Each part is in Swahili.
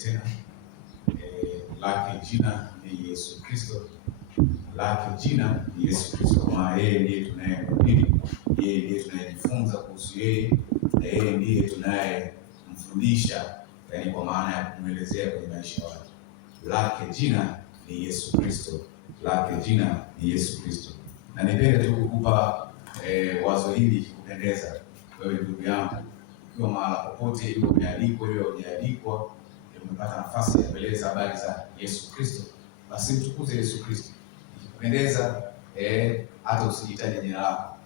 Tena lake jina ni Yesu Kristo, lake jina ni Yesu Kristo, maana yeye ndiye tunayemhubiri, yeye ndiye tunayejifunza kuhusu yeye, na yeye ndiye tunayemfundisha, yaani kwa maana ya kumwelezea kwenye maisha yake. Lake jina ni Yesu Kristo, lake jina ni Yesu Kristo. Na nipende tu kukupa wazo hili kupendeza wewe ndugu yangu, ukiwa mahala popote, iwe umealikwa iwe hujaandikwa, umepata nafasi ya kueleza habari za Yesu Kristo, basi mtukuze Yesu Kristo. Ikipendeza hata usijitaje jina lako,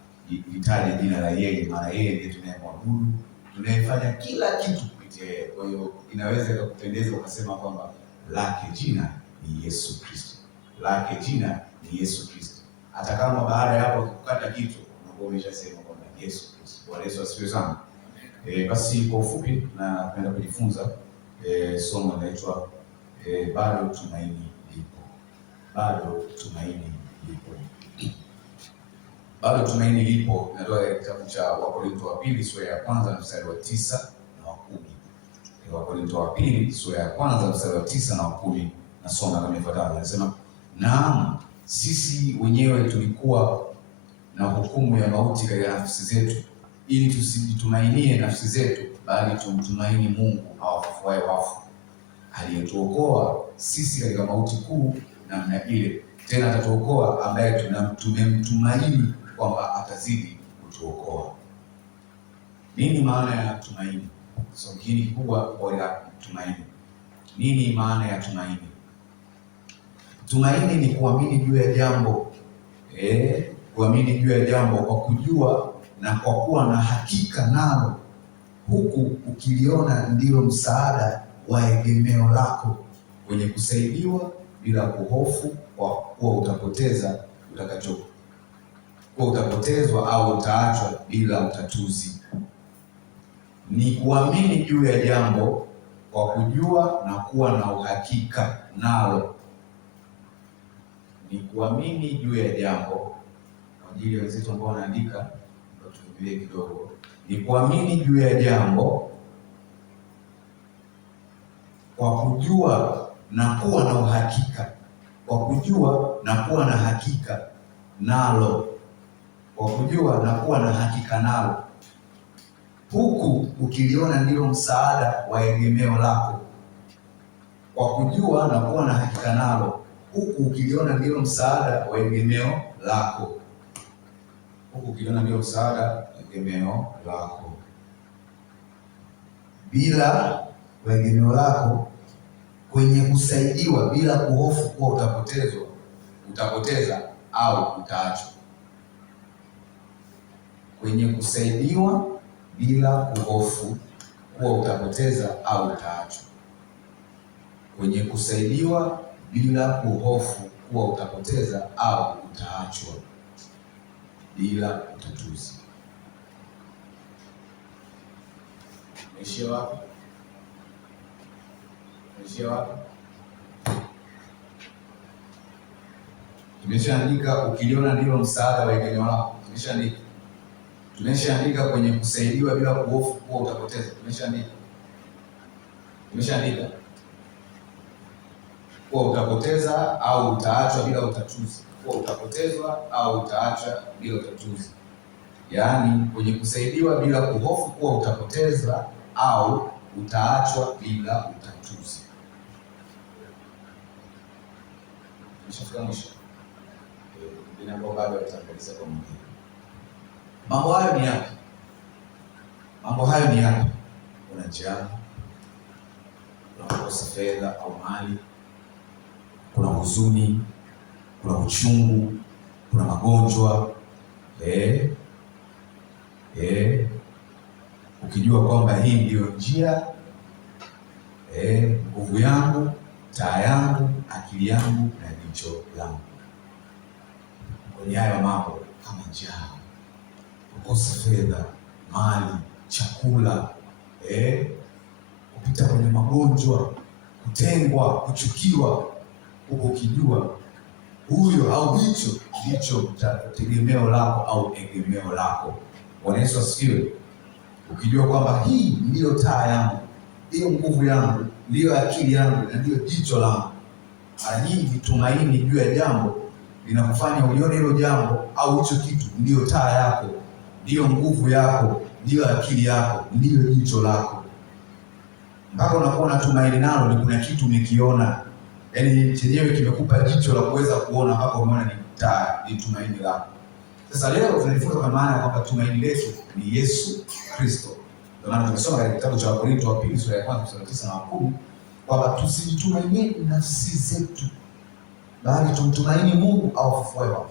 itaje jina la yeye, maana yeye ndiye tunayemwabudu, tunayefanya kila kitu kupitia yeye. Kwa hiyo inaweza ikakupendeza ukasema kwamba lake jina ni Yesu Kristo, lake jina ni Yesu Kristo. Hata kama baada ya hapo kukata kitu unakuwa umeshasema kwamba Yesu Kristo. Bwana Yesu asifiwe sana. Basi kwa ufupi na kwenda kujifunza somo linaitwa bado tumaini lipo. Bado tumaini lipo. Bado tumaini lipo. Natoka kitabu cha Wakorintho wa pili sura ya kwanza mstari wa 9 na wa 10. Wakorintho wa pili sura ya kwanza mstari wa 9 na wa 10, nasoma kama ifuatavyo. Anasema, naam, sisi wenyewe tulikuwa na hukumu ya mauti katika nafsi zetu, ili tusijitumainie nafsi zetu, bali tumtumaini Mungu awafufuaye wafu, aliyetuokoa sisi katika mauti kuu namna ile, tena atatuokoa, ambaye tumemtumaini kwamba atazidi kutuokoa. Nini maana ya tumaini? So kiini kikubwa kwa tumaini. Nini maana ya tumaini? Tumaini ni kuamini juu ya jambo, kuamini juu ya jambo kwa kujua na kwa kuwa na hakika nalo, huku ukiliona ndilo msaada wa egemeo lako, kwenye kusaidiwa bila kuhofu kwa kuwa utapotezwa au utaachwa bila utatuzi. Ni kuamini juu ya jambo kwa kujua na kuwa na uhakika nalo. Ni kuamini juu ya jambo, kwa ajili ya wenzetu ambao wanaandika tukimbie kidogo. Ni kuamini juu ya jambo kwa kujua na kuwa na uhakika, kwa kujua na kuwa na hakika nalo, kwa kujua na kuwa na hakika nalo, huku ukiliona ndilo msaada wa egemeo lako. Kwa kujua na kuwa na hakika nalo, huku ukiliona ndilo msaada wa egemeo lako, huku ukiliona ndilo msaada wa egemeo lako. Bila egemeo lako, kwenye kusaidiwa bila kuhofu kuwa utapoteza au utaachwa. Kwenye kusaidiwa bila kuhofu kuwa utapoteza au utaachwa. Kwenye kusaidiwa bila kuhofu kuwa utapoteza au utaachwa bila utatuzi. Meishia wapi? Meishia wapi? Tumeshaandika ukiliona ndilo msaada wa egemeo lako. Tumeshaandika kwenye kusaidiwa bila kuhofu kuwa utapoteza. Tumeshaandika kuwa utapoteza au utaachwa bila utatuzi. Kuwa utapotezwa au utaachwa bila utatuzi. Yaani kwenye kusaidiwa bila kuhofu kuwa utapoteza au utaachwa bila utatuzi. Nishafika mwisho. Ninapo bado tutangaliza kwa mwingine. Mambo hayo ni yapi? Mambo hayo ni yapi? Kuna njaa, kuna kukosa fedha au mali, kuna huzuni, kuna uchungu, kuna magonjwa. Ukijua kwamba hii ndiyo njia, nguvu yangu, taa yangu, akili yangu na jicho langu. Kwenye hayo mambo kama njaa, kukosa fedha, mali, chakula, kupita kwenye magonjwa, kutengwa, kuchukiwa, huko ukijua huyo au hicho ndicho tegemeo lako au egemeo lako. Bwana Yesu asifiwe. Ukijua kwamba hii ndiyo taa yangu, ndiyo nguvu yangu, ndiyo akili yangu na ndiyo jicho langu. Mara nyingi tumaini juu ya jambo linakufanya ulione hilo jambo au hicho kitu ndiyo taa yako, ndiyo nguvu yako, ndiyo akili yako, ndiyo jicho lako. Mpaka unakuwa na tumaini nalo ni kuna kitu umekiona. Yaani chenyewe kimekupa jicho la kuweza kuona mpaka umeona ni taa, ni tumaini lako. Sasa leo tunajifunza kwa maana kwamba tumaini letu ni Yesu Kristo. Ndio maana tumesoma katika kitabu cha Wakorintho wa pili sura ya 1 mstari 9 na 10 kwamba tusijitumainie nafsi zetu, bali tumtumaini Mungu awafufuaye wafu,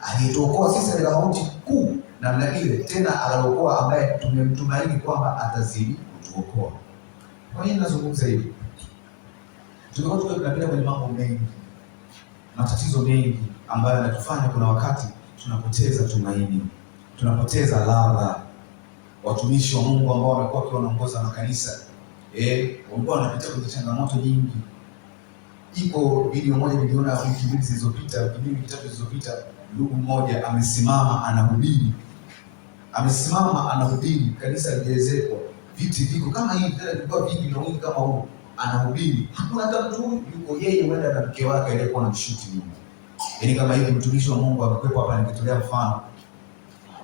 aliyetuokoa sisi katika mauti kuu namna ile, tena aliokoa ambaye tumemtumaini kwamba atazidi kutuokoa. Kwa nini nazungumza hivi? Tumekuwa tunapita kwenye mambo mengi, matatizo mengi ambayo yanatufanya kuna wakati tunapoteza tumaini, tunapoteza ladha. Watumishi wa Mungu ambao wamekuwa wanaongoza makanisa wamekuwa wanapita kwenye changamoto nyingi. Iko video moja niliona wiki mbili zilizopita, vitatu zilizopita, ndugu mmoja amesimama anahubiri, kanisa lijaezekwa, viti viko kama hivi, tena vilikuwa vingi na wingi kama huu, anahubiri. Hakuna hata mtu yuko, yeye huenda na mke wake aliyekuwa anamshuti nyuma. Yaani kama hivi mtumishi wa Mungu amekwepo hapa, nikitolea mfano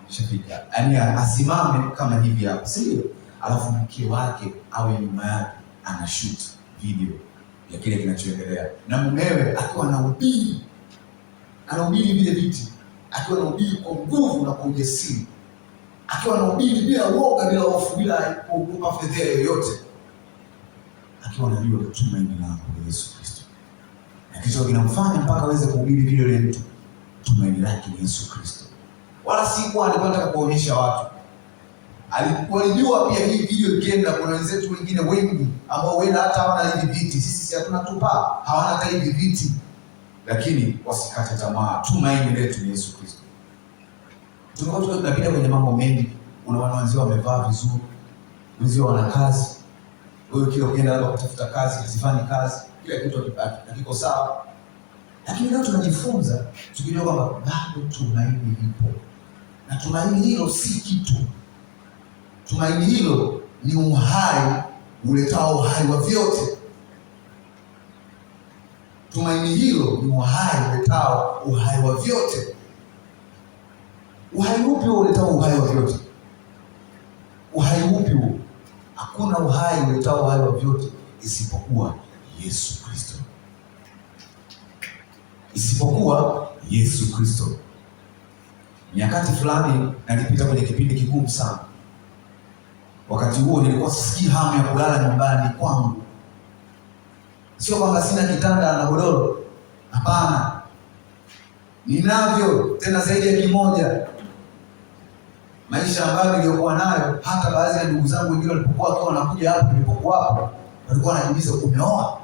shafika, yaani asimame kama hivi hapa, sio? Alafu mke wake awe nyuma yake anashoot video ya kile kinachoendelea, na mumewe akiwa anahubiri vile viti, akiwa anahubiri kwa nguvu na kwa ujasiri, akiwa anahubiri bila woga, bila hofu, bila kuogopa fedheha yoyote, akiwa anajua tumaini langu ni Yesu Kristo. Na kitu kinamfanya mpaka aweze kuhubiri video ile mtu, tumaini lake ni Yesu Kristo. Wala si kwa anataka kuonyesha watu. Alijua pia hii video ikienda, kuna wenzetu wengine wengi ambao wenda hata hawana hivi viti. Sisi hatuna tupaa, hawana hata hivi viti. Lakini wasikate tamaa, tumaini letu ni Yesu Kristo. Tumekuwa tunapita kwenye mambo mengi. Unaona wenzao wamevaa vizuri, wenzao wana kazi. Wewe kila ukienda hapa kutafuta kazi, usifanyi kazi, kila kitu hakiko sawa. Lakini leo tunajifunza tukijua kwamba bado tumaini lipo. Na tumaini hilo si kitu. Tumaini hilo ni uhai uletao uhai wa vyote. Tumaini hilo ni uhai uletao uhai wa vyote. Uhai upi uletao uhai wa vyote? Uhai upi huo? Hakuna uhai uletao uhai wa vyote isipokuwa Yesu Kristo. Isipokuwa Yesu Kristo. Nyakati fulani nilipita kwenye kipindi kigumu sana. Wakati huo nilikuwa sisikii hamu ya kulala nyumbani kwangu. Sio kwamba sina kitanda na godoro. Hapana. Ninavyo, tena zaidi ya kimoja. Maisha ambayo nilikuwa nayo, hata baadhi ya ndugu zangu wengine walipokuwa wakiwa wanakuja hapo nilipokuwa hapo, walikuwa wanajiuliza umeoa?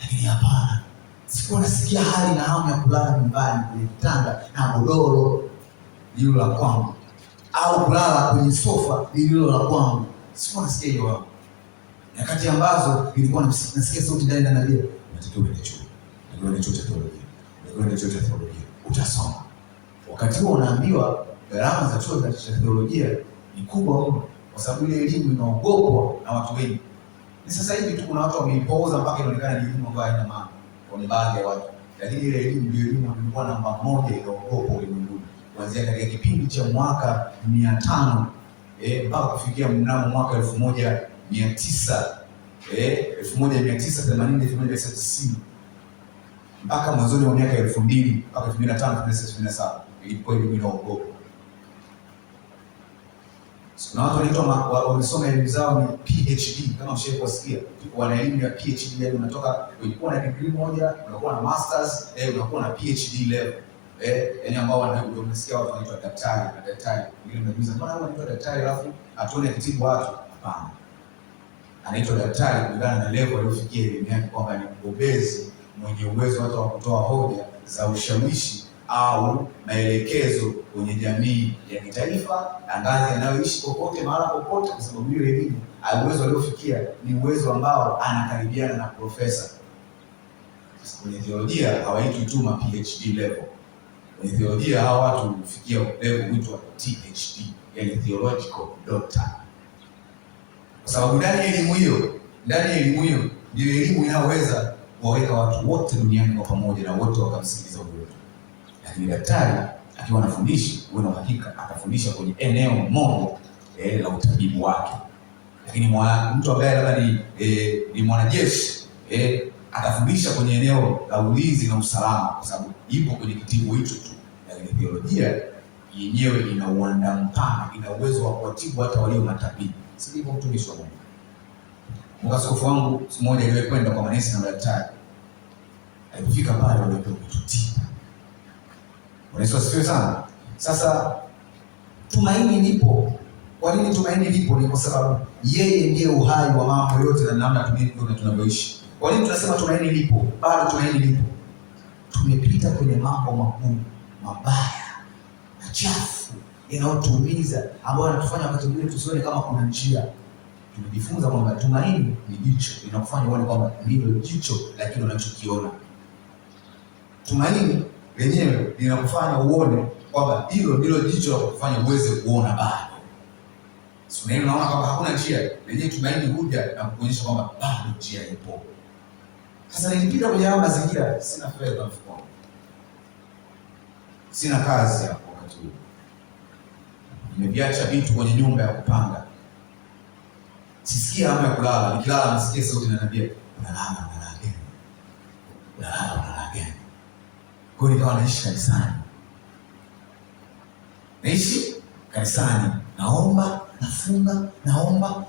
Lakini hapana. Sikuwa nasikia hali na hamu ya kulala nyumbani kwenye kitanda na godoro lilo la kwangu, au kulala kwenye sofa lilo la kwangu. Sikuwa nasikia hiyo hapo. Nyakati ambazo nilikuwa nasikia sauti ndani na nabii, unatakiwa kwenda chuo. Unatakiwa chuo cha theolojia. Unatakiwa chuo cha theolojia. Utasoma. Wakati huo unaambiwa gharama za chuo cha theolojia ni kubwa mno, kwa sababu ile elimu inaogopwa na watu wengi. Ni sasa hivi tu kuna watu wameipooza mpaka inaonekana ni elimu ambayo haina maana kwa baadhi ya watu. Lakini ile elimu ndio elimu ilikuwa namba moja inaogopwa ulimwenguni. Kuanzia katika kipindi cha mwaka 500 mpaka kufikia mnamo mwaka 1980 1990 mpaka mwanzoni wa miaka 2000 mpaka 2005 2007 ilikuwa elimu inaogopwa. Kuna watu wamesoma elimu zao ni PhD, kama mshawahi kusikia. Wana elimu ya PhD, yaani unatoka ulikuwa na degree moja, unakuwa na masters, unakuwa na PhD level. Yaani ambao wanasikia watu wanaitwa daktari na daktari. Ile mnajiuliza mbona wao wanaitwa daktari alafu atuone kitibu watu? Hapana. Anaitwa daktari kulingana na level aliyofikia elimu yake, kwamba ni mbobezi mwenye uwezo hata wa kutoa hoja za ushawishi au maelekezo kwenye jamii ya kitaifa na ngazi anayoishi popote mahala popote, kwa sababu hiyo elimu uwezo aliofikia ni uwezo ambao anakaribiana na profesa. Kwenye theolojia hawaitwi tu ma PhD level. Kwenye theolojia hawa watu hufikia level huitwa THD, yani theological doctor. Kwa sababu ndani ya elimu hiyo ndio elimu inayoweza kuwaweka watu wote duniani kwa pamoja na wote wakamsikiliza huyo. Lakini daktari akiwa anafundisha, uwe na uhakika atafundisha kwenye eneo moja la utabibu wake. Lakini mtu ambaye labda ni mwanajeshi atafundisha kwenye eneo la ulinzi na usalama, kwa sababu ipo kwenye kitivo hicho tu. Lakini biolojia yenyewe ina uwanda mpana, ina uwezo wa kuwatibu hata walio matabibu. Si ndivyo mtumishi wa Mungu? Mkaskofu wangu siku moja aliyekwenda kwa manesi na madaktari, alipofika pale walipewa kutibu. Yesu asifiwe sana. Sasa tumaini lipo. Kwa nini tumaini lipo? Ni kwa sababu yeye ndiye uhai wa mambo yote na namna tunavyoishi. Kwa nini tunasema tumaini lipo? Bado tumaini lipo. Tumepita kwenye mambo magumu, mabaya, machafu, yanayotuumiza, ambayo yanatufanya wakati mwingine tusione kama kuna njia. Tumejifunza kwamba tumaini ni jicho, linakufanya uone kwamba ndilo jicho la kile unachokiona. Tumaini lenyewe linakufanya uone kwamba hilo ndilo jicho la kufanya uweze kuona bado. Sio neno naona kwamba hakuna njia, lenyewe tumaini huja na kuonyesha kwamba bado njia ipo. Sasa nilipita kwenye haya mazingira, sina fedha mfukoni, sina kazi hapo wakati huo, nimeviacha vitu kwenye nyumba ya kupanga, sisikia hamu ya kulala. Nikilala nasikia sauti inaniambia unalala gani? Kwa hiyo nikawa naishi kanisani, naomba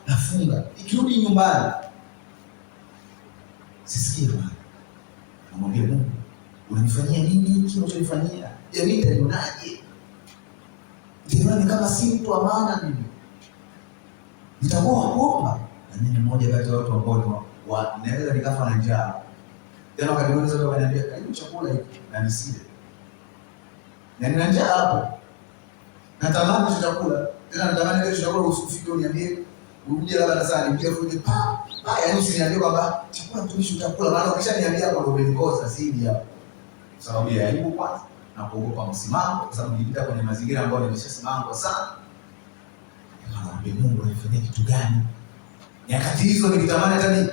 nafunga. Ikirudi nyumbani sisikie bwana, namwambia Mungu, unanifanyia nini hiki unachonifanyia? Jamii itanionaje? Nitaona kama si mtu wa maana mimi. Nitakuwa kuomba. Na mimi mmoja kati ya watu ambao naweza nikafa na njaa. Tena wakati mwingine watu wananiambia karibu chakula hiki na nisile. Na nina njaa hapo. Natamani chakula. Tena natamani ile chakula usifike uniambie uje labda nasani uje uje yaani usiniambie kwamba chakula mtumishi utakula, maana ukishaniambia hapo ndio umenikosa sidi hapo. Sababu ya aibu kwanza na kuogopa msimamo, kwa sababu nilipita kwenye mazingira ambayo nimeshasimama kwa sana. Naomba Mungu anifanyie kitu gani? Nyakati hizo nilitamani hata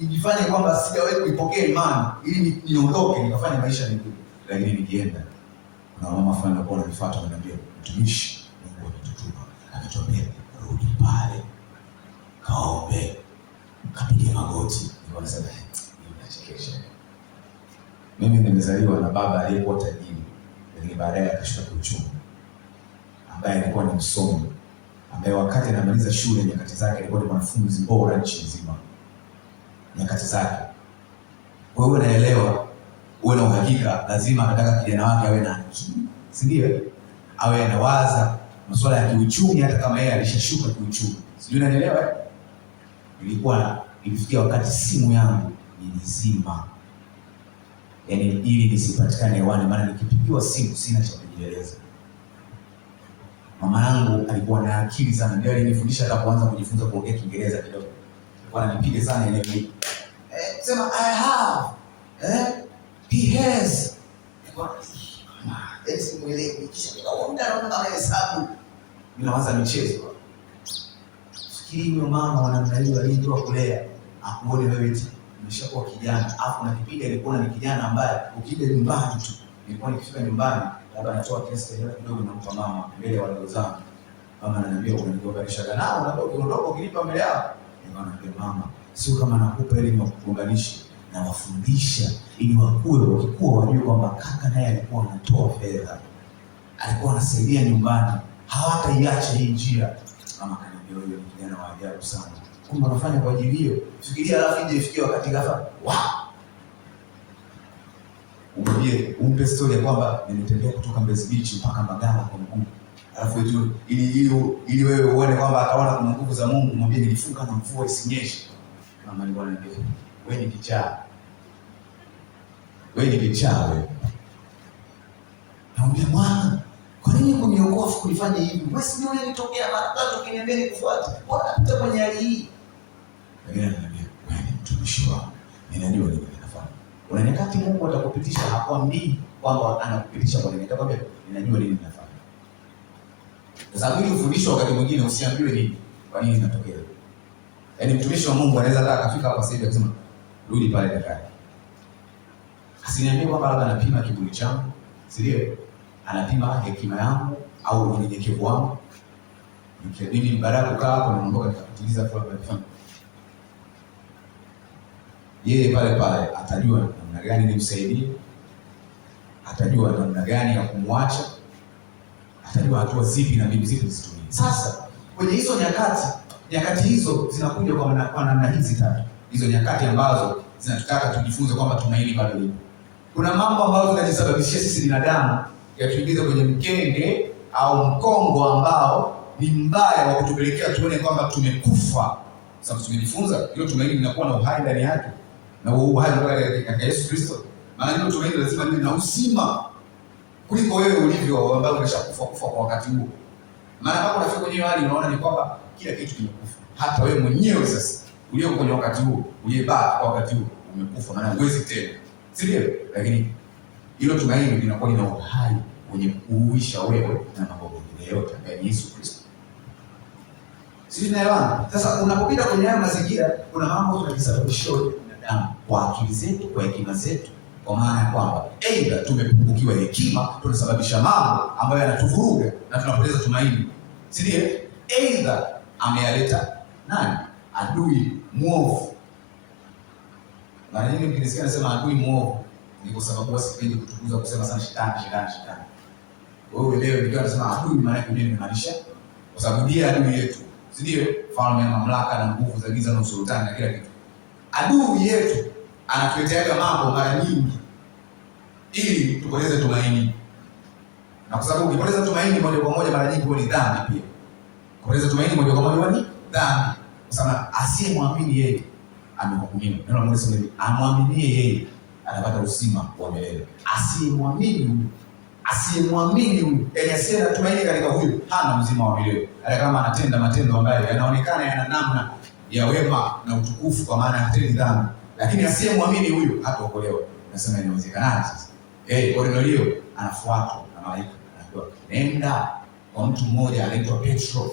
nijifanye kwamba sijawahi kuipokea imani ili niondoke nikafanye maisha mengine. Lakini nikienda kuna mama fulani alikuwa ananifuata ananiambia, mtumishi, Mungu ametutuma, ametuambia rudi pale kaombe, kapige magoti. Nilikuwa nasema ninachekesha. Mimi nimezaliwa na baba aliyekuwa tajiri, lakini baadaye akashuka kiuchumi, ambaye alikuwa ni msomi, ambaye wakati anamaliza shule nyakati zake alikuwa ni mwanafunzi bora nchi nzima nyakati zake. Kwa hiyo unaelewa, uwe na uhakika, lazima anataka kijana wake awe na akili, si ndio? Awe anawaza masuala ya kiuchumi hata kama yeye alishashuka kiuchumi. Sijui unanielewa? Ilifikia wakati simu yangu nilizima, yaani ili nisipatikane hewani, maana nikipigiwa simu sina cha kujieleza. Mama yangu alikuwa na akili sana, ndio alinifundisha hata kuanza kujifunza kuongea Kiingereza kidogo. Alikuwa ananipiga sana eneo hili. Sema I have, he has. Simuelewi, kisha nikaona naona kama hesabu. Ninawaza michezo. Fikiri huyo mama wa namna hiyo aliyetoa kulea, akuone wewe eti umeshakuwa kijana, afu na kipindi alikuwa ni kijana ambaye ukija nyumbani tu, nilikuwa nikifika nyumbani labda natoa kiasi kidogo na mpa mama mbele ya wadogo zangu. Mama ananiambia unanigonganisha nao, labda ukiondoka ukinipa mbele yao. Nikamwambia mama, sio kama nakupa ili nikuunganishe, na wafundisha ili wakikuwa wajue kwamba kaka naye alikuwa anatoa fedha, alikuwa anasaidia nyumbani, hawataiacha hii njia. Mama akaniambia wewe ni kijana wa ajabu sana, kumbe unafanya kwa ajili hiyo. Fikiria alafu ije ifikie wakati ghafla umpe story ya kwamba nimetembea kutoka Mbezi Beach mpaka Mbagala kwa mguu. Alafu ili wewe uone kwamba ataona kuna nguvu za Mungu, mwambie nilifunga na mvua isinyeshe. Mama alikuwa ananiambia wewe ni kichaa. Wewe. Naambia mwana, kwa nini kuniokoa kunifanya hivi? Wewe si ndio unanitokea mara tatu ukiniambia nikufuate. Mbona hata kwenye hali hii? Lakini ananiambia wewe ni mtumishi wangu, ninajua nini ninafanya. Kuna nyakati Mungu atakupitisha, hakwambii kwamba anakupitisha kwa nini. Atakwambia ninajua nini ninafanya. Kwa sababu ili ufundishwe wakati mwingine usiambiwe nini, kwa nini inatokea. Yaani mtumishi wa Mungu anaweza hata akafika hapa sasa hivi akasema rudi pale dakika. Asiniambie kwamba labda anapima kiburi changu, si ndio? Anapima hekima yangu au unyenyekevu wangu. Nikibidi baraka kukaa hapo na naondoka nikapitiliza kwa sababu yeye pale pale atajua namna gani nimsaidie, atajua namna gani ya kumwacha, atajua hatua zipi na mbinu zipi zitumie. Sasa kwenye hizo nyakati hizo zinakuja kwa namna hizi tatu. Hizo nyakati ambazo zinatutaka tujifunze kwamba tumaini bado lipo. Kuna mambo ambayo tunajisababishia sisi binadamu yatuingize kwenye mkenge au mkongo ambao ni mbaya wa kutupelekea tuone kwamba tumekufa. Sababu tumejifunza hilo tumaini linakuwa na uhai ndani yake. Na huo uhai katika Yesu Kristo. Maana hilo tumaini lazima liwe na uzima kuliko wewe ulivyo ambao umeshakufa kwa wakati huo. Maana hapo unafika kwenye hali unaona ni kwamba kila kitu kimekufa. Hata wewe mwenyewe sasa ulio kwenye wakati huo, uliyebaki kwa wakati huo umekufa, maana huwezi tena. Si ndio? Lakini hilo tumaini linakuwa lina uhai wenye kuuisha wewe na mambo mengine yote ambaye ni Yesu Kristo. Sisi tunaelewana? Sasa unapopita kwenye haya mazingira kuna mambo tunajisababishia binadamu kwa akili zetu, kwa hekima zetu, kwa maana ya kwamba aidha tumepungukiwa hekima, tunasababisha mambo ambayo yanatuvuruga na tunapoteza tumaini. Si ndio? Aidha ameyaleta nani? Adui mwovu. Mara nyingi mkinisikia nasema adui mwovu ni kwa sababu wasipendi kutukuza kusema sana shetani. Wewe leo nikiwa nasema adui maana yake nini inamaanisha? Kwa sababu ndiye adui yetu. Si ndio? Falme na mamlaka na nguvu za giza na usultani na kila kitu. Adui yetu anatuletea mambo mara nyingi ili tupoteze tumaini. Na kwa sababu ukipoteza tumaini moja kwa moja mara nyingi huwa ni dhambi pia. Kupoteza tumaini moja kwa moja huwa ni dhambi. Kwa sababu asiyemwamini yeye amehukumiwa. Neno la Mungu linasema hivi, amwaminie yeye anapata uzima wa milele. Asiyemwamini huyu, yaani asiye na tumaini katika huyu hana uzima wa milele. Hata kama anatenda matendo ambayo yanaonekana yana namna ya wema na utukufu kwa maana hatendi dhambi, lakini asiyemwamini huyu hataokolewa. Nasema inawezekanaje sasa? Kornelio anafuatwa na malaika, anaambiwa nenda kwa mtu mmoja anaitwa Petro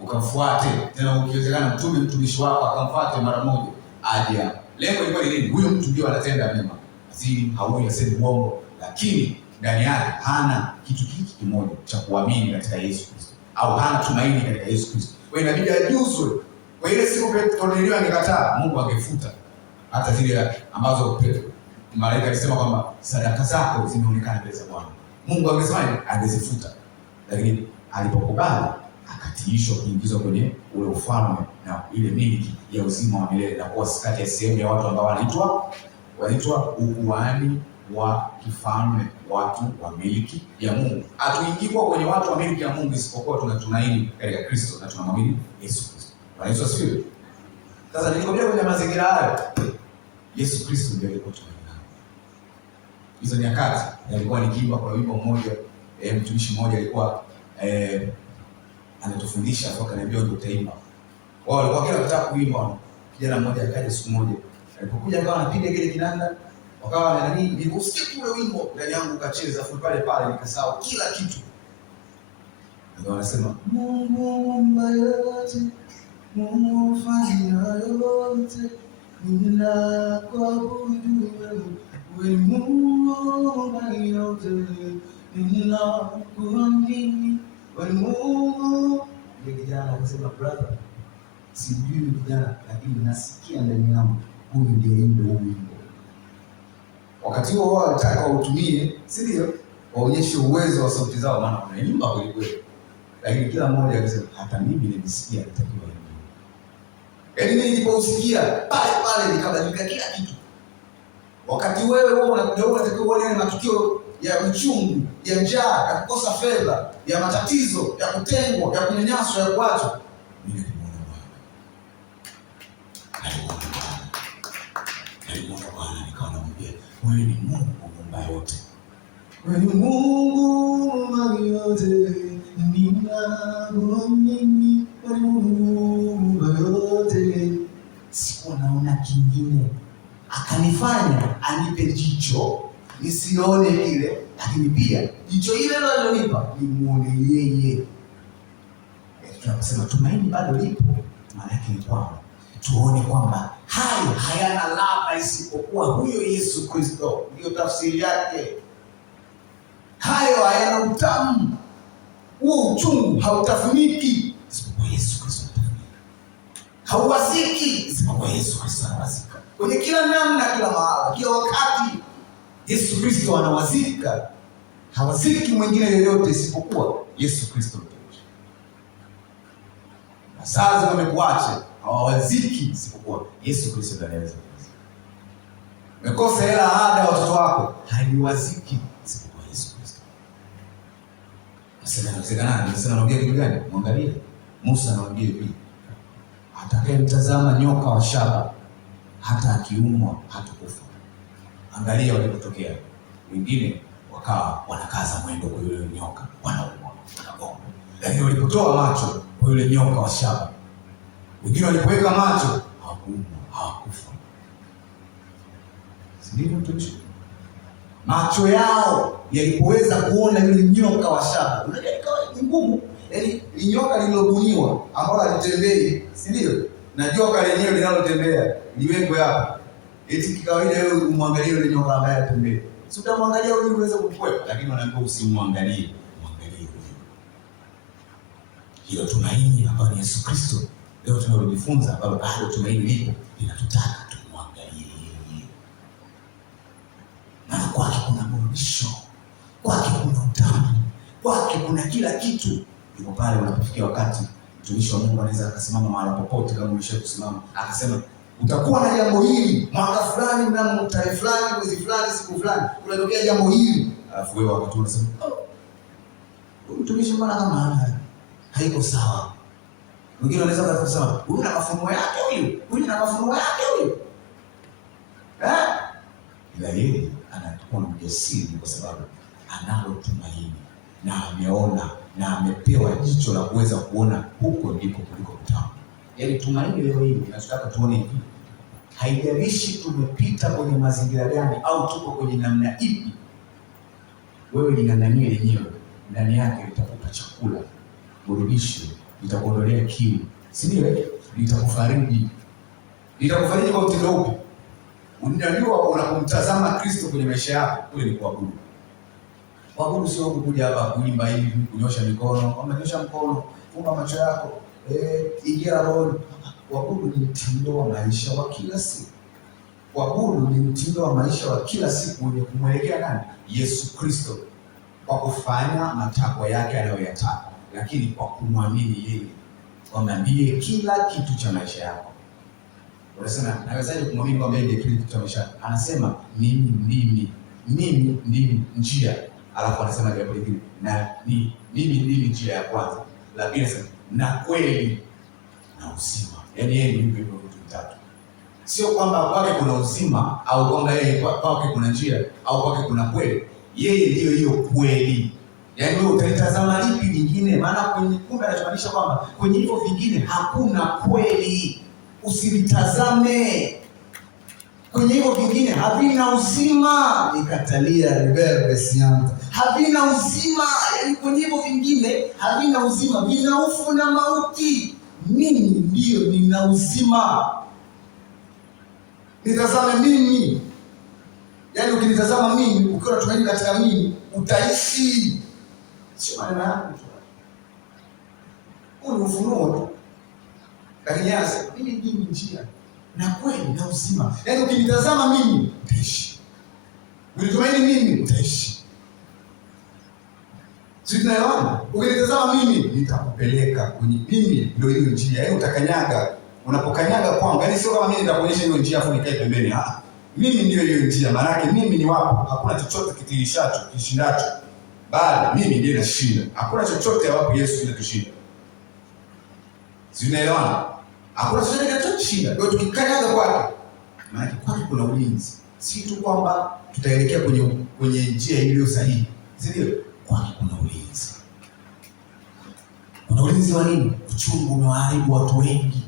ukamfuate, tena ukiwezekana mtume mtumishi wako akamfuate mara moja aje. Lengo lilikuwa ni nini? Huyo mtu ndio anatenda mema, asili haui asili uongo, lakini ndani yake hana kitu kimoja cha kuamini katika Yesu Kristo, au hana tumaini katika Yesu Kristo. Kwa hiyo inabidi ajuzwe. Kwa ile siku Kornelio angekataa, Mungu angefuta hata zile ambazo malaika alisema kwamba sadaka zako zimeonekana mbele za Bwana. Mungu angesema angezifuta, lakini alipokubali akatiishwa kuingizwa kwenye ule ufalme na ile miliki ya uzima wa milele na kuwa kati ya sehemu ya watu ambao wanaitwa ukuhani wa kifalme, watu wa miliki ya Mungu. Hatuingizwa kwenye watu wa miliki ya Mungu isipokuwa tunatumaini katika Kristo na tunamwamini Yesu Kristo. Bwana Yesu asifiwe. Sasa nilikwambia kwenye mazingira hayo Yesu Kristo ndiye alikuwa tumaini. Hizo nyakati nilikuwa nikiimba kwa wimbo mmoja, mtumishi mmoja alikuwa anatufundisha kwa kaniambia ndio utaimba. Wao walikuwa kila wakati kuimba. Kijana mmoja akaja siku moja. Alipokuja akawa anapiga kile kinanda, wakawa na nini, nilikusikia ule wimbo ndani yangu ukacheza afu pale nikasahau kila kitu. Ndio wanasema Mungu muumba yote, Mungu fanya yote, ninakuabudu wewe Mungu muumba yote, ninakuamini wewe Mungu. Yule kijana akasema brother, sijui kijana lakini nasikia ndani yangu huyu ndiye yule wimbo. Wakati huo wao walitaka wautumie, si ndio? Waonyeshe uwezo wa sauti zao, maana wanaimba kweli kweli. Lakini kila mmoja akasema hata mimi nilisikia nitakiwa hivi. Yaani mimi niliposikia pale nikabadilika kila kitu. Wakati wewe unatakiwa uone matukio ya uchungu, ya njaa, ya kukosa fedha, ya matatizo, ya kutengwa, ya kunyanyaswa, ya kuachwa. Mimi nilimwona Bwana nikawa namwambia, wewe ni Mungu muumba yote. Wewe ni Mungu muumba yote. Ninakuamini wewe Mungu muumba yote. Sikuwa naona kingine. Akanifanya anipe jicho nisione kile, lakini pia jicho ile alilonipa nimuone yeye. Tunasema tumaini bado lipo. Maana yake ni kwamba tuone kwamba hayo hayana ladha isipokuwa huyo Yesu Kristo. Ndiyo tafsiri yake. Hayo hayana utamu, huo uchungu hautafuniki isipokuwa Yesu Kristo anafunika. Hauwaziki isipokuwa Yesu Kristo anawazika. Kwenye kila namna, kila mahala, kila wakati Yesu Kristo anawazika. Hawaziki mwingine yoyote isipokuwa Yesu Kristo. Wazazi wamekuacha, hawawaziki isipokuwa Yesu Kristo ndiye anaweza. Umekosa hela ada ya watoto wako, haiwaziki isipokuwa Yesu Kristo. Nasema inawezekana, nasema naongea kitu gani? Muangalie Musa anaongea hivi. Atakayemtazama nyoka wa shaba hata akiumwa hatakufa. Angalia walipotokea. Wengine wakawa wanakaza mwendo kwa yule nyoka, wanaumwa, wanagonga. Lakini walipotoa macho kwa yule nyoka wa shaba, wengine walipoweka macho hawakuumwa, hawakufa. Ndivyo mtumishi. Macho yao yalipoweza kuona yule nyoka wa shaba. Unajua ni ngumu. Yaani ni nyoka lililobuniwa ambalo halitembei, si ndio? Na joka lenyewe linalotembea liwekwe hapa. Eti kikawaida wewe umwangalie yule nyoka ambaye anatembea. Si utamwangalia ili uweze kumkwepa, lakini wanaambiwa usimwangalie, muangalie huyo. Hilo tumaini ambalo ni Yesu Kristo leo tunalojifunza, ambalo bado tumaini lipo, linatutaka tumwangalie yeye. Na kwake kuna burudisho, kwake kuna utamu, kwake kuna kila kitu. Ndipo pale unapofikia wakati mtumishi wa Mungu anaweza akasimama mahali popote, kama umeshakusimama akasema utakuwa na jambo hili mwaka fulani, mnamo tarehe fulani, mwezi fulani, siku fulani, kunatokea jambo hili. Alafu wewe wakati unasema mtumishi, mbona kama haiko sawa? Wengine wanaweza kusema huyu na mafunuo yake, huyu na mafunuo yake huyu. Ila yeye anakuwa na ujasiri kwa sababu analo tumaini na ameona na amepewa jicho la kuweza kuona huko ndipo kuliko utamu. Yaani tumaini leo hii tunataka tuone hivi. Haijalishi tumepita kwenye mazingira gani au tuko kwenye namna ipi, wewe ling'ang'anie lenyewe, ndani yake litakupa chakula, burudisho, litakuondolea kiu, si ndio? Litakufariji. Litakufariji kwa mtindo upi? Unajua unapomtazama Kristo kwenye maisha yako, kule ni kuabudu. Kuabudu sio kuja hapa kuimba hivi, kunyosha mikono, kama nyosha mkono, funga macho yako, ingia roho. Kuabudu ni mtindo wa maisha wa kila siku. Kuabudu ni mtindo wa maisha wa kila siku wenye kumwelekea nani? Yesu Kristo, kwa kufanya matakwa yake anayoyataka, lakini kwa kumwamini yeye kwamba ndiye kila kitu cha maisha yako. Unasema nawezaje kumwamini kwamba yeye ndiye kila kitu cha maisha yako? Anasema mimi ndimi njia. Alafu anasema jambo lingine, na mimi ndimi njia ya kwanza. La pili anasema na kweli na uzima. Yaani yeye ni hivyo vitu vitatu. Sio kwamba kwake kuna uzima au kwamba yeye kwake kuna njia au kwake kuna kweli. Yeye ndiyo hiyo kweli. Yaani wewe utalitazama lipi lingine? Maana kwenye kumbe anachomaanisha kwamba kwenye hivyo vingine hakuna kweli. Usilitazame. Kwenye hivyo vingine havina uzima. Nikatalia rebebe sianta. Havina uzima. Yaani kwenye hivyo vingine havina uzima. Vina ufu na mauti. Mimi ndiyo nina uzima. Nitazame mimi. Yaani ukinitazama mimi, ukiwa tumaini katika mimi, utaishi. Sio maneno yangu tu. Huu ni ufunuo tu. Lakini yasa, mimi ndimi njia na kweli na uzima. Yaani ukinitazama mimi, utaishi. Ukitumaini mimi, utaishi. Sisi tunaelewana? Ukinitazama mimi, nitakupeleka kwenye mimi ndio hiyo njia. Yaani utakanyaga, unapokanyaga kwangu, yaani sio kama mimi nitakuonyesha hiyo njia afu nikae pembeni. Mimi ndio hiyo njia. Maana yake mimi ni wapo. Hakuna chochote kitilishacho, kishindacho. Bali mimi ndiye nashinda. Hakuna chochote hapo Yesu ndiye tushinda. Sisi tunaelewana? Hakuna chochote kinachoshinda. Kwa hiyo tukikanyaga kwake, maana yake kwake kuna ulinzi. Si tu kwamba tutaelekea kwenye njia iliyo sahihi. Sio? Kwake kuna ulinzi. Kuna ulinzi wa nini? Uchungu umewaharibu watu wengi.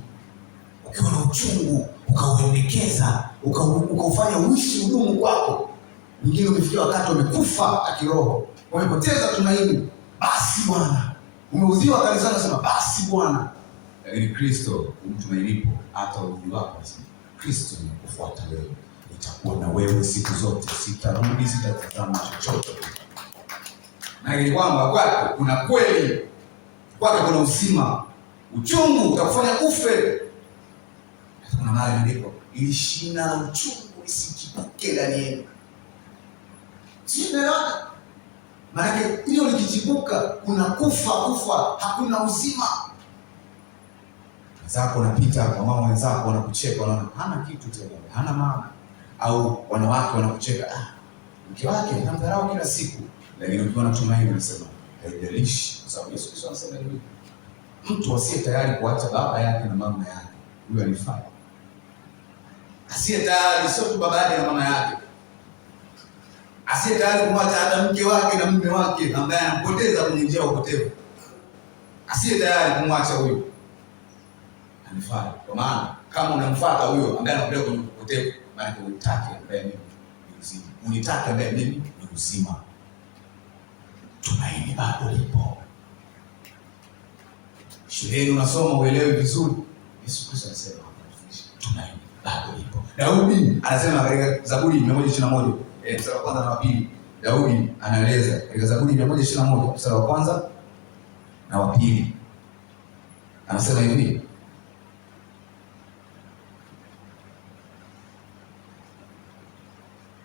Ukiwa na uchungu, ukauendekeza, ukaufanya uishi udumu kwako. Wengine umefikia wakati wamekufa kiroho. Wamepoteza tumaini. Basi Bwana. Umeuziwa kanisani unasema basi Bwana. Lakini Kristo umtumainipo, hata uji wako asema, Kristo nikufuata wewe, nitakuwa na wewe siku zote, sitarudi, sitatazama chochote. Na ni kwamba kwake kuna kweli, kwake kuna uzima. Uchungu utakufanya ufe. Kuna mahali ndipo ili shina la uchungu lisichipuke ndani yenu. Sielewana? Maana hilo likichipuka kuna kufa, hakuna uzima. Wenzako unapita kwa mama wenzako wanakucheka, wanaona hana kitu tena, hana maana. Au wanawake wanakucheka, mke wake anamdharau kila siku. Lakini ukiwa na tumaini unasema haijalishi, kwa sababu Yesu Kristo anasema hivi, mtu asiye tayari kuacha baba yake na mama yake, huyo anifaa. Asiye tayari sio tu baba yake na mama yake, asiye tayari kumwacha hata mke wake na mume wake ambaye anampoteza kwenye njia ya upotevu, asiye tayari kumwacha huyo anifaa. Kwa maana kama unamfuata huyo ambaye anakupeleka kwenye upotevu, maana unitake ambaye mimi ni uzima, unitake ambaye mimi ni uzima. Tumaini bado lipo. Shuleni unasoma uelewe vizuri, Yesu Kristo anasema tumaini bado lipo. Daudi anasema katika Zaburi 121 mstari wa kwanza na wa pili. Daudi anaeleza katika Zaburi 121 mstari wa kwanza na wa pili. Anasema hivi,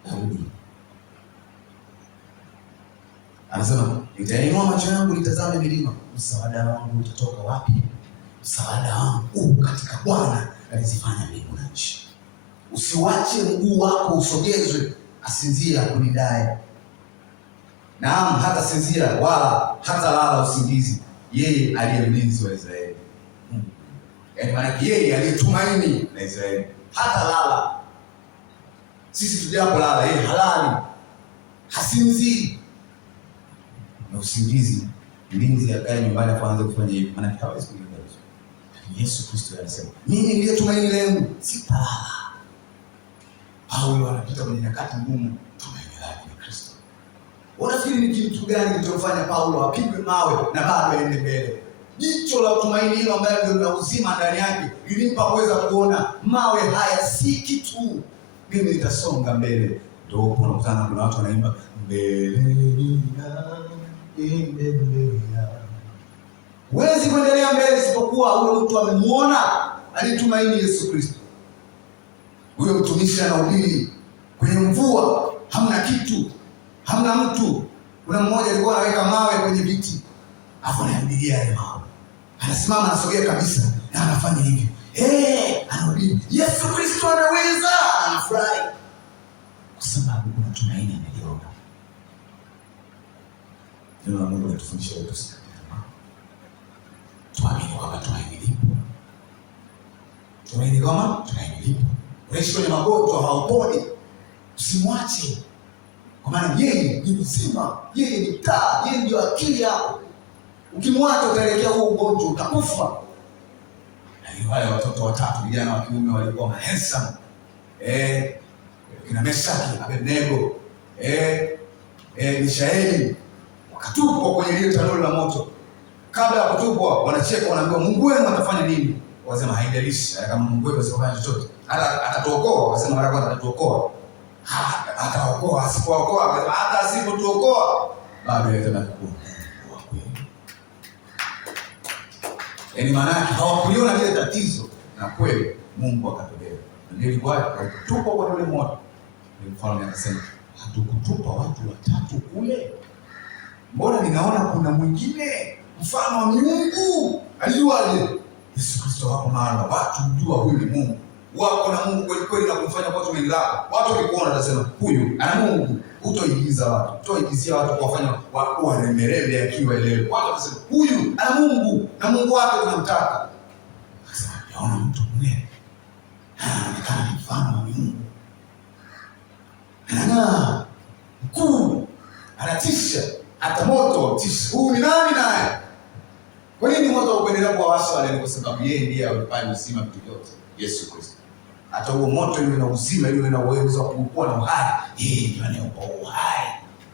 Daudi anasema, nitainua macho yangu nitazame milima, msaada wangu utatoka wapi? Msaada wangu katika Bwana alizifanya mbingu na nchi. Usiwache mguu wako usogezwe, asinzia kunidaye. Naam, hata sinzia wala hata lala usingizi, yeye aliye mlinzi wa Israeli. Yaani maana yeye aliyetumaini na Israeli hata lala. Sisi tujapo lala, yeye halali, hasinzii. Na usingizi, mlinzi akae nyumbani kwanza kufanya hivi, maana hawezi kulinda. Yesu Kristo anasema, mimi ndiye tumaini langu, sitalala. Paulo anapita kwenye nyakati ngumu, tumaini lake ni Kristo. Unafikiri ni kitu gani kilichofanya Paulo apigwe mawe na bado aende mbele? Jicho la tumaini hilo ambalo ndio lina uzima ndani yake lilimpa kuweza kuona mawe haya si kitu, mimi nitasonga mbele. Ndio unakutana kuna watu wanaimba mbele. Huwezi kuendelea mbele isipokuwa huyo mtu amemuona alitumaini Yesu Kristo. Huyo mtumishi anahubiri kwenye mvua, hamna kitu, hamna mtu. Kuna mmoja alikuwa anaweka mawe kwenye viti, afu anahubiria yale mawe. Anasima anasogea kabisa na anafanya hivi. Anahubiri Yesu Kristo anaweza, anafurahi. Kwa sababu kuna tumaini ameliona. Neno la Mungu linatufundisha wetu sisi. Tuamini kwamba tumaini lipo. Tumaini kwamba tumaini lipo. Unaishi kwenye magonjwa hauponi, usimwache. Kwa maana yeye ni uzima, yeye ni taa, yeye ndio akili yako. Ukimwacha utaelekea huo ugonjwa, utakufa. Na wale watoto watatu vijana wa kiume walikuwa handsome. Kina Meshaki, Abednego, Mishaeli, wakatupwa kwenye ile tanuru la moto. Kabla ya kutupwa wanacheka, wanaambiwa Mungu wenu atafanya nini? Wasema haijalishi, kama Mungu wetu asifanye chochote, atatuokoa. Wasema mara kwanza atatuokoa. Ataokoa, asipookoa, hata asipotuokoa bado yeye tena atakuwa. Yaani maana hawakuliona ile tatizo, na kweli Mungu akatolea. Ndio ilikuwa kutupa kwa ule moto. Mfalme akasema, hatukutupa watu watatu kule? Mbona ninaona kuna mwingine mfano wa Mungu? Alijuaje? Yesu Kristo hapo maana watu mjua huyu ni Mungu. Wako na Mungu kweli kweli na kumfanya watu wengi lao. Watu wakikuona watasema huyu ana Mungu. Utoigiza watu, utoigizia watu kuwafanya waremereme akiwa elewe. Watu watasema huyu ana Mungu na Mungu wake tunamtaka. Sasa naona mtu mwingine anaonekana mfano wa Mungu. Ana mkuu, anatisha, hata moto utisha. Huyu ni nani naye? Kwa nini moto upendelea kuwawasha wale? Kwa sababu yeye ndiye aliyepa uzima vitu vyote, Yesu Kristo. Hata huo moto ile na uzima ile na uwezo wa kuwa na uhai, yeye ndiye anayeupa uhai.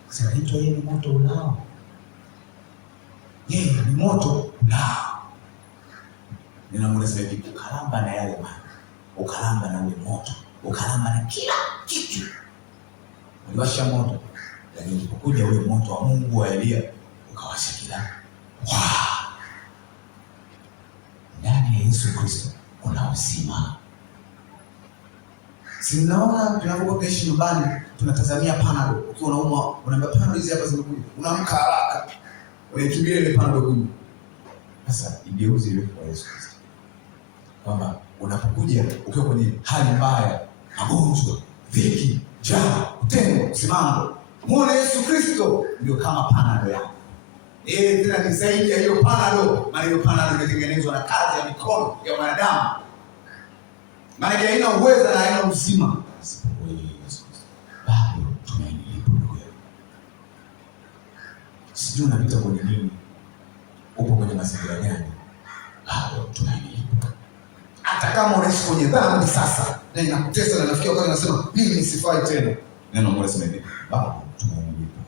Sasa hicho yeye ni moto unao. Yeye ni moto unao. Ninamweleza hivi, ukalamba na yale maji, ukalamba na ule moto, ukalamba na kila kitu. Uliwasha moto, lakini ulipokuja ule moto wa Mungu wa Elia ukawasha kila. Ndani ya Yesu Kristo kuna uzima. Si mnaona tunapokuwa tunaishi nyumbani tunatazamia Panadol. Ukiwa unaumwa unaambia Panadol hizi hapa zimekuja. Unaamka haraka. Unakimbia ile Panadol kunywa. Sasa igeuze ile kwa Yesu Kristo. Kwamba unapokuja ukiwa kwenye hali mbaya, magonjwa, dhiki, njaa, kutengwa, kusimama, muone Yesu Kristo ndio kama Panadol yako. Tena ni zaidi ya hiyo Panadol. Maana hiyo Panadol imetengenezwa na kazi ya mikono ya wanadamu. Maana haina uwezo na haina uzima. Bado tumaini lipo ndugu yangu. Sijui unapita kwenye nini, upo kwenye mazingira gani, bado tumaini lipo. Hata kama unaishi kwenye dhambi sasa na inakutesa na nafikia wakati unasema mimi nisifai tena, neno Mungu linasema hivi, bado tumaini lipo.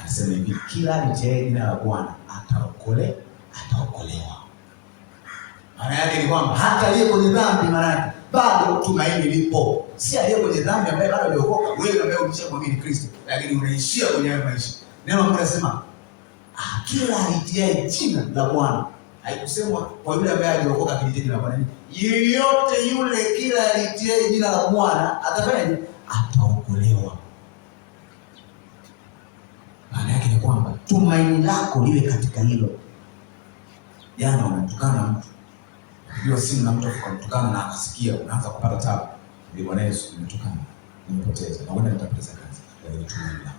Anasema hivi, kila aliyetii jina la Bwana ataokolewa. Maana yake ni kwamba hata aliye kwenye dhambi, maana yake bado tumaini lipo. Si aliye kwenye dhambi ambaye bado hajaokoka, wewe ambaye umeshamwamini Kristo lakini unaishia kwenye hayo maisha. Neno Mungu linasema kila aliyetii jina la Bwana. Haikusema kwa yule ambaye hajaokoka kilitii jina la Bwana. Yeyote yule, kila aliyetii jina la Bwana atafanya, ataokolewa. Maana yake ni kwamba tumaini lako liwe katika hilo. Jana unatukana na mtu, hiyo simu na mtu akamtukana na akasikia, unaanza kupata tabu. Ndio Bwana Yesu, nimetukana, nimepoteza, na wewe nitapoteza kazi. Ndio tumaini lako.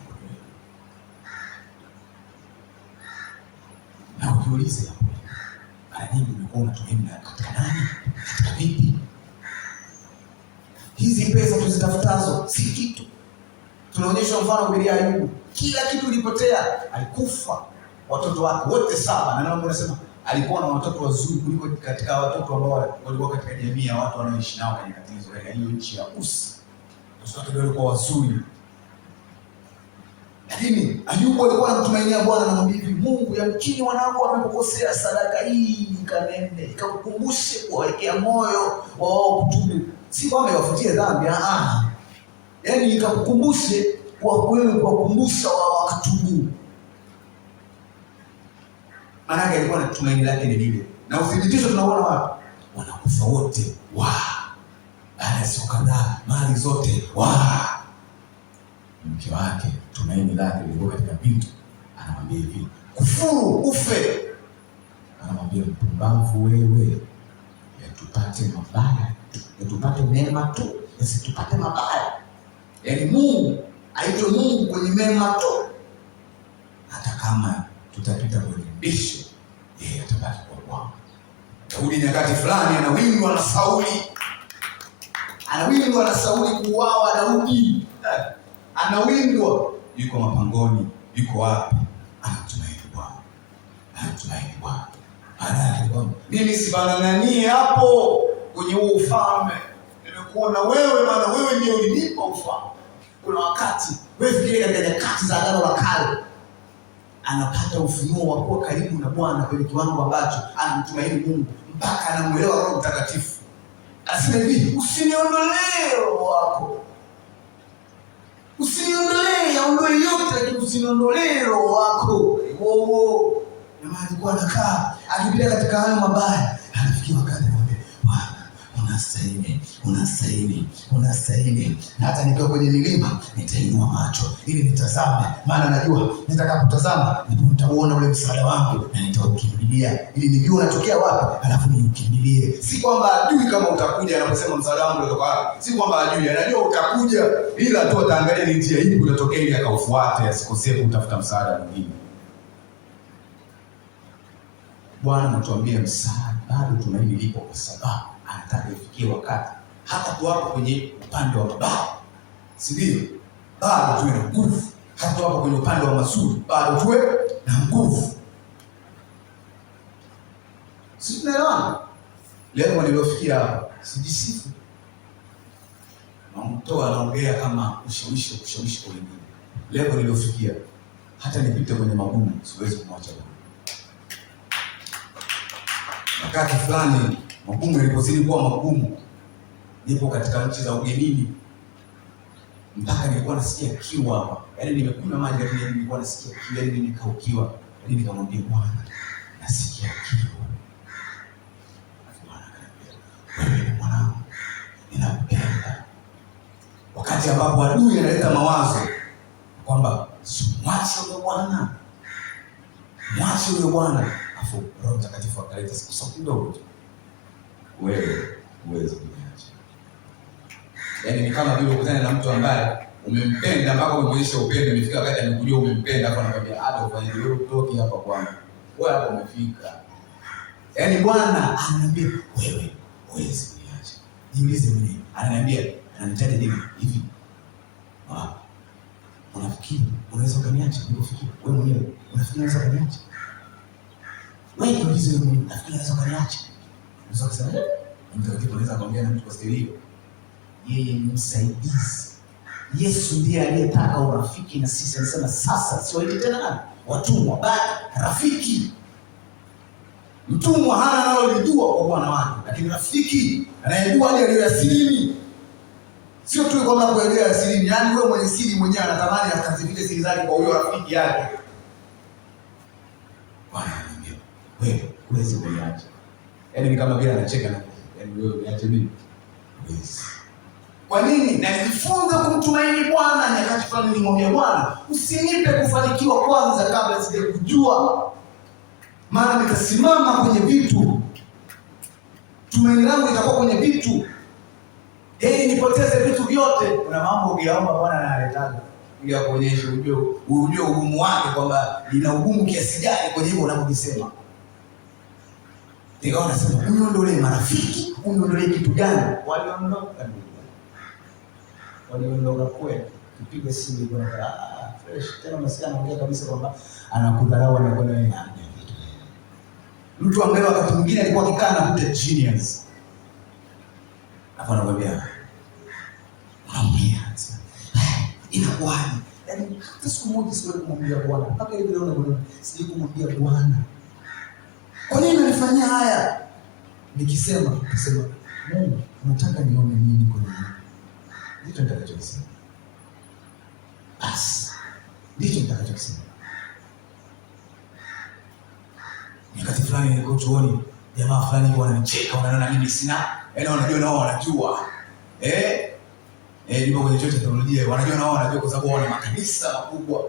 Na ukiulize hapo, mara nyingi umekuwa unatumaini katika nani? Katika vipi? Hizi pesa tuzitafutazo si kitu. Tunaonyesha mfano kwa Ayubu. Kila kitu kilipotea, alikufa. Watoto wake wote 7, na Mungu anasema alikuwa na watoto wazuri kuliko katika watoto ambao walikuwa katika jamii ya watu wanaoishi nao katika hiyo nchi ya Usi. Watoto walikuwa wazuri. Lakini Ayubu alikuwa anamtumainia Bwana na kumwambia hivi, Mungu, yamkini wanangu wamekukosea, sadaka hii ikanene, ikakukumbushe kuwawekea moyo wao kutubu. Si kwamba yawafutie dhambi, yaani ikakukumbushe kwa wewe kuwakumbusha wao wakatubu. Maana yake alikuwa na tumaini lake ni lile. Na uthibitisho tunaona wapi? Wanakufa wote. Baada ya siku kadhaa, mali zote. Mke wake tumaini lake lilikuwa katika bintu. Anamwambia hivi, kufuru ufe. Anamwambia, mpumbavu wewe, yatupate mabaya tu, yatupate mema tu, yasitupate mabaya. Yaani Mungu aitwe Mungu kwenye mema tu. Hata kama tutapita kwenye bisho, yeye atabaki kwa Bwana. Daudi nyakati fulani anawindwa na Sauli. Anawindwa na Sauli kuuawa. Daudi anawindwa, yuko mapangoni, yuko wapi? Anatumaini Bwana. Anatumaini Bwana. Anaomba, mimi sibanang'anie hapo kwenye huo ufalme. Nimekuona wewe, maana wewe ndio ulinipa ufalme. Kuna wakati wewe fikiria katika nyakati za Agano la Kale, anapata ufunuo wa kuwa karibu na Bwana kwenye kiwango ambacho anamtumaini Mungu mpaka anamuelewa Roho Mtakatifu. Anasema hivi, usiniondolee roho wako. Usiniondolee, aondoe yote, lakini usiniondolee roho wako. Na alikuwa anakaa akipita katika hayo mabaya, anafikia wakati anamwambia Bwana, unastahili. Na hata nikiwa kwenye milima nitainua macho ili nitazame, maana najua nitakapotazama ndipo nitaona ule msaada wangu na nitaukimbilia, ili nijue unatokea wapi, alafu niukimbilie. Si kwamba ajui kama utakuja, anaposema msaada wangu unatoka wapi. Si kwamba ajui, anajua utakuja, ila tu ataangalia ni njia ipi utatokea ili akaufuate, asikosee kutafuta msaada mwingine. Bwana anatuambia msaada, bado tumaini lipo, kwa sababu anataka ifikie wakati hata tuwapo kwenye upande wa mabaya, si ndio? Bado tuwe na nguvu. Hata tuwapo kwenye upande wa mazuri, bado tuwe na nguvu. Si tunaelewana? Leo niliofikia hapa, sijisifu. Mtoa anaongea kama ushawishi kwa wengine. Leo niliofikia, hata nipite kwenye magumu, siwezi kumwacha Bwana. wakati fulani magumu yalipozidi kuwa magumu, nipo katika nchi za ugenini, mpaka nilikuwa nasikia kiu hapa. Yaani nimekunywa maji lakini nilikuwa nasikia kiu, yaani nimekaukiwa. Yaani nikamwambia Bwana, nasikia kiu. Bwana akaniambia, wewe ni mwanangu, ninakupenda. Wakati ambapo adui analeta mawazo kwamba mwache huyo Bwana, mwache huyo Bwana, afu Roho Mtakatifu akaleta siku kidogo tu, wewe uweze kuniacha. Yaani ni kama vile ukutane na mtu ambaye umempenda mpaka umemwonyesha upendo, imefika wakati amekujua umempenda, hapo anakuambia hata ufanye wewe utoke hapa kwangu, wewe hapo umefika. Yaani Bwana ananiambia wewe uweze kuniacha. Niulize mwenyewe, ananiambia, ananitaja hivi, unafikiri unaweza kuniacha? Unafikiri wewe mwenyewe unafikiri unaweza kuniacha? Wewe jiulize wewe mwenyewe, unafikiri unaweza kuniacha? Unaweza kusema Mtakatifu anaweza kuongea na mtu kwa staili hiyo. Yeye ni msaidizi. Yesu ndiye aliyetaka urafiki na sisi. Anasema sasa sio hivi tena watumwa, bali rafiki. Mtumwa hana analolijua kwa bwana wake, lakini rafiki anayejua hali aliyoyasiri. Sio tu kwamba kuelewa asili, yaani wewe mwenye siri mwenyewe anatamani akazivile siri zake kwa huyo rafiki yake. Bwana ananiambia, wewe huwezi kuniacha. Yaani ni kama vile anacheka na yaani wewe uniache mimi? Huwezi. Kwa nini? Na nijifunze kumtumaini Bwana. Nyakati fulani nimwambia Bwana, usinipe kufanikiwa kwanza kabla sijakujua. Maana nitasimama kwenye vitu. Tumaini langu litakuwa kwenye vitu. Nipoteze vitu vyote. Kuna mambo ukiomba Bwana analetaga ili akuonyeshe ujue ugumu wake, kwamba lina ugumu kiasi gani kwenye hivyo unavyosema. Nikaona sasa uniondolee marafiki, uniondolee kitu gani? Waliondoka kweli. Tupige simu kwa fresh tena, masikia anaongea kabisa kwamba anakudharau na kwenda wewe. Mtu ambaye wakati mwingine alikuwa akikaa na mtu genius. Hapo anakuambia inakuwaje? Yaani hata siku moja siwezi kumwambia Bwana. Mpaka hivi leo naona sije kumwambia Bwana, kwa nini unanifanyia haya? Nikisema Mungu, unataka nione nini kwa nini? Ndicho nitakachosema. Basi ndicho nitakachosema. Nyakati fulani niko chuoni, jamaa fulani wananicheka, wanaona mimi sina, yaani wanajua nao wanajua. Nipo kwenye chuo cha teknolojia, wanajua nao wanajua, kwa sababu wana makanisa makubwa.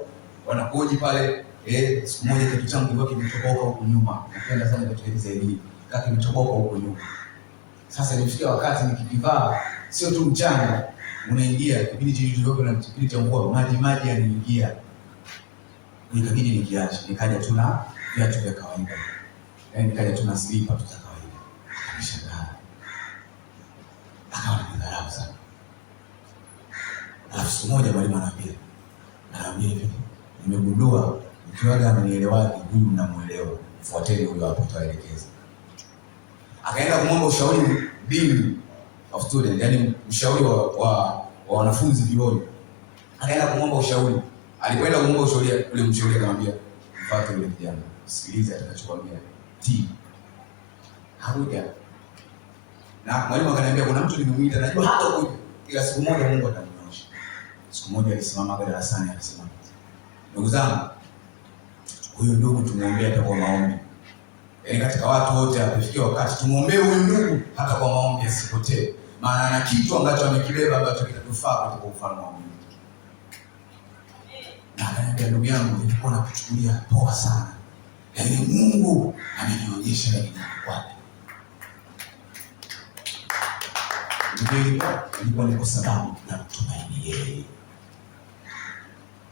Wanakuja pale, siku moja kitu changu kilikuwa kimetoboka huko nyuma. Napenda sana kutueleza hili. Kaka kimetoboka huko nyuma. Sasa nilifikia wakati nikikivaa, sio tu mchanga unaingia, kipindi cha joto na kipindi cha mvua, maji yanaingia. Nikabidi nikiache, nikaja tu na viatu vya kawaida. Yaani nikaja tu na slipper tu za kawaida. Akashangaa. Akawa ananidharau sana. Alafu siku moja mwalimu ananiambia hivi, nimegundua mkiwaga amenielewaje, huyu mnamuelewa, fuateni huyo hapo taelekeza. Akaenda kumwomba ushauri dean of student, yaani mshauri wa wanafunzi vioni. Akaenda kumwomba ushauri. Alipoenda kumwomba ushauri, yule mshauri akamwambia, mfuate yule kijana, sikiliza atakachokwambia. Hakuja. Na mwalimu akaniambia kuna mtu nimemuita, najua hata kuja. Ila siku moja Mungu atamnyosha. Siku moja alisimama kwa darasani akasema, ndugu zangu, huyu ndugu tumuombee hata kwa maombi. Yaani katika watu wote amefikia wakati tumuombee huyu ndugu hata kwa maombi asipotee. Maana ana kitu ambacho amekibeba ambacho kitatufaa katika ufalme wa Mungu. Na akaniambia, ndugu yangu, nilikuwa nakuchukulia poa sana. Yaani Mungu amenionyesha nini kwake. Ilikuwa ni kwa sababu na kutumaini yeye.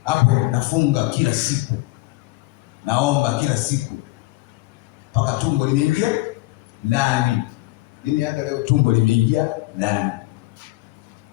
Hapo nafunga kila siku, naomba kila siku, mpaka tumbo limeingia ndani. Nini hata leo tumbo limeingia ndani.